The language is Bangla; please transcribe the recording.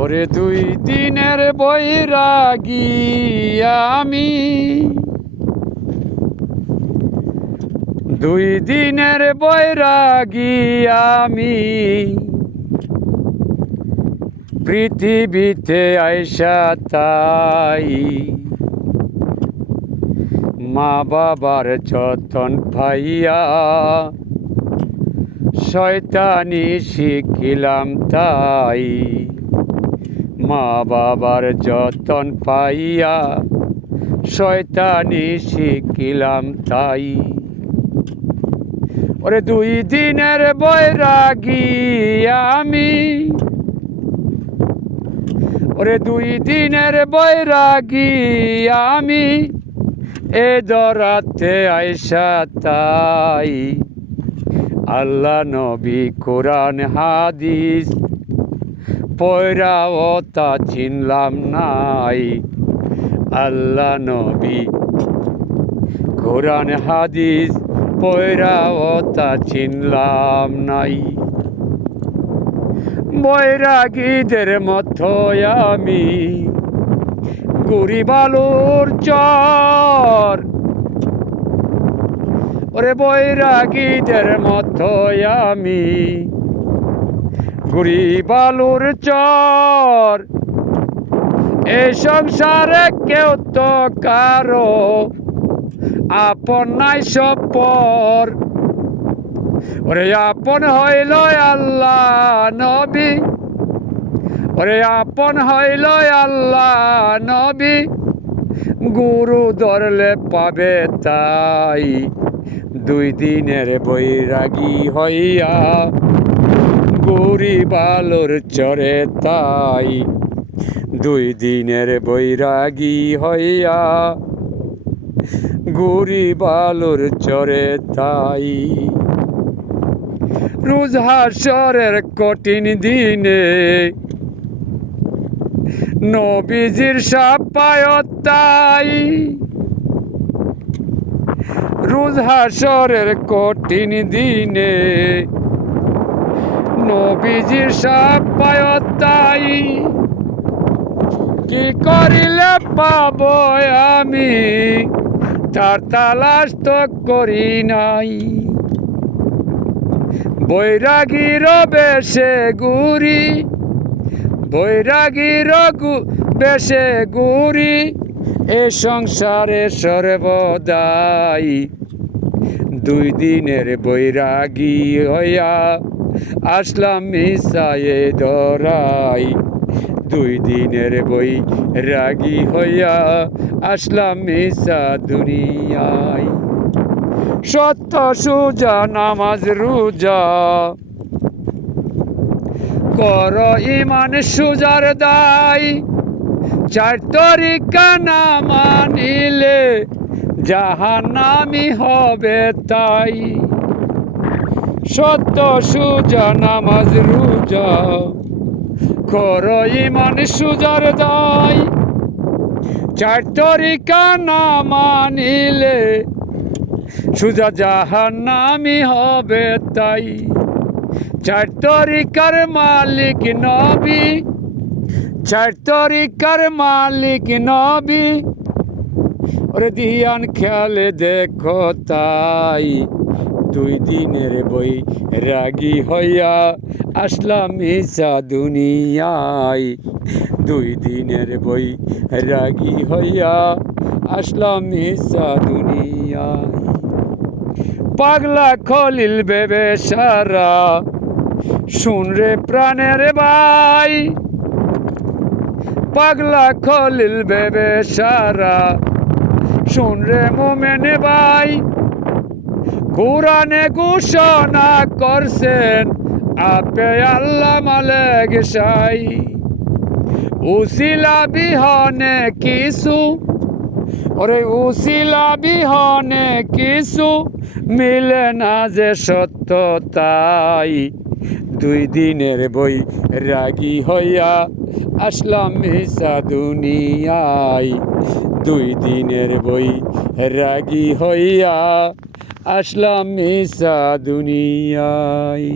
ওরে 2 দিনের বৈরাগী আমি, 2 দিনের বৈরাগী আমি, পৃথিবীতে আইসা তাই মা বাবার যতন পাইয়া শয়তানি শিখিলাম তাই, মা বাবার যতন পাইয়া শয়তানি শিখিলাম তাই। ওরে 2 দিনের বৈরাগী আমি, ওরে 2 দিনের বৈরাগী আমি, এ দরাতে আইসা তাই আল্লাহ নবী কোরআন হাদিস পয়রাও তা চিনলাম নাই। আল্লাহ নবী কোরআন হাদিস পয়রাও তা চিনলাম নাই। বৈরাগীদের মতো আমি গুড়ি বালুর চর, ওরে বৈরাগীদের মতো আমি গুড়ি বালুর চর। এই সংসারে কেউ তো কারো আপন নাই সব পর, ওরে আপন হইল আল্লাহ নবী, ওরে আপন হইল আল্লাহ নবী, গুরু ধরলে পাবে তাই। 2 দিনের বৈরাগী হইয়া গুড়ি বালুর চরে তাই, 2 দিনের বৈরাগী হইয়া গুড়ি বালুর চরে তাই। রোজ হাসরের কঠিন দিনে নবীজির শাফায়াত তাই, রোজ হাসরের কঠিন দিনে নবীজির শাফায়াত তাই। কি করিলে পাব আমি তার তালাশ তো করি নাই, বৈরাগীর বেশে ঘুরি, বৈরাগীর বেশে ঘুরি এ সংসারে সর্বদাই। 2 দিনের বৈরাগী হইয়া আসলাম মিশায়ে ধরাই, 2 দিনের বৈরাগী হইয়া আসলাম মিশা দুনিয়ায়। সত্য সুজা নামাজ রোজা কর ইমান সুজার দায়, 4 তরিকা না মানিলে জাহান্নামী হবে তাই। সত্য সুজা নামাজ রোজা কর ইমান সুজার দায়, 4 তরিকা না মানিলে সুজা জাহান্নামী হবে তাই। 4 তরিকার মালিক নবী, 4 তরিকার মালিক নবী, ওরে ধিয়ান খেয়ালে দেখো তাই। 2 দিনের বৈরাগী হইয়া আসলাম মিশা দুনিয়ায়, 2 দিনের বৈরাগী হইয়া আসলাম মিশা দুনিয়ায়। পাগলা খলিল বেবে সারা শুন রে প্রাণের ভাই, পাগলা খলিল বেবে সারা শুন রে মোমেন ভাই, কোরআনে ঘোষণা করছেন আপে আল্লাহ মালিক সাই। উসিলা বিহনে কিছু, ওরে উসিলা বিহনে কিছু মিলে না যে সত্য তাই। 2 দিনের বৈরাগী হইয়া আসলাম মিশা দুনিয়ায়, 2 দিনের বৈরাগী হইয়া আসলাম মিশা দুনিয়ায়।